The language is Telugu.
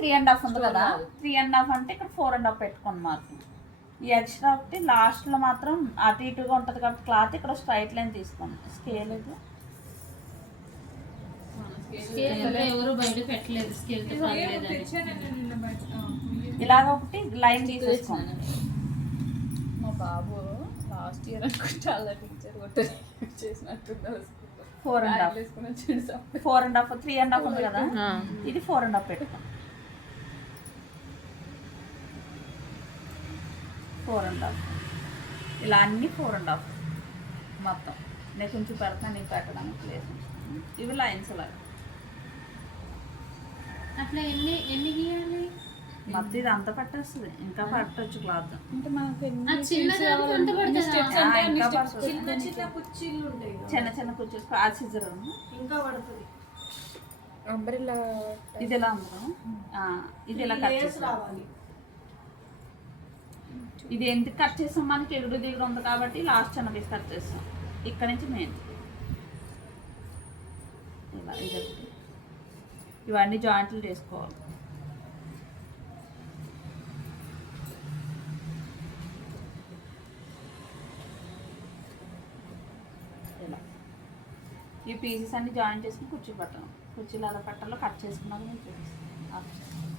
3.5 ఉంది కదా, 3.5 అంటే ఇక్కడ 4.5 పెట్టుకోండి మార్కింగ్. ఈ ఎక్స్ట్రా ఒకటి లాస్ట్లో మాత్రం అటు ఇటుగా ఉంటుంది కాబట్టి క్లాత్ ఇక్కడ స్ట్రైట్ లైన్ తీసుకోండి. స్కేల్ ఇది ఎవరు బయట పెట్టలేదు, స్కేల్ ఇలాగ ఒకటి లైన్ తీసేసుకోండి. మా బాబు లాస్ట్ ఇయర్ అనుకుంటే చాలా టీచర్ చేసినట్టున్నారు. 4.5 3.5 ఉంది కదా, ఇది 4.5 పెట్టుకోండి. 4.5 ఇలా అన్ని 4.5 మొత్తం. నేను కొంచెం పెడతాను, నీకు పెట్టడానికి ప్లేస్. ఇవి లైన్స్ లాగా అట్లా ఎన్ని గీయాలి? మొత్తం ఇది అంతా పట్టేస్తుంది, ఇంకా పట్టవచ్చు క్లాత్. అంటే మనకి చిన్న కుర్చీలు ఉంటాయి, చిన్న చిన్న కుర్చీలు ఆ సిజర్ ఇంకా పడుతుంది. అంబ్రెల్లా ఇది ఎలా ఉంది, ఇది ఎలా కట్ చేసి రావాలి. ఇది ఎందుకు కట్ చేస్తాం, మనకి ఎగుడు దిగుడు ఉంది కాబట్టి లాస్ట్ చిన్న పీస్ కట్ చేస్తాం. ఇక్కడ నుంచి మెయిన్ ఇలా ఇది ఇవన్నీ జాయింట్లు చేసుకోవాలి. ఇలా ఈ పీసెస్ అన్ని జాయిన్ చేసుకుని కుర్చీ పట్టాను. కుర్చీలు అలా పట్టాలో కట్ చేసుకున్నాక నేను చూపిస్తాను.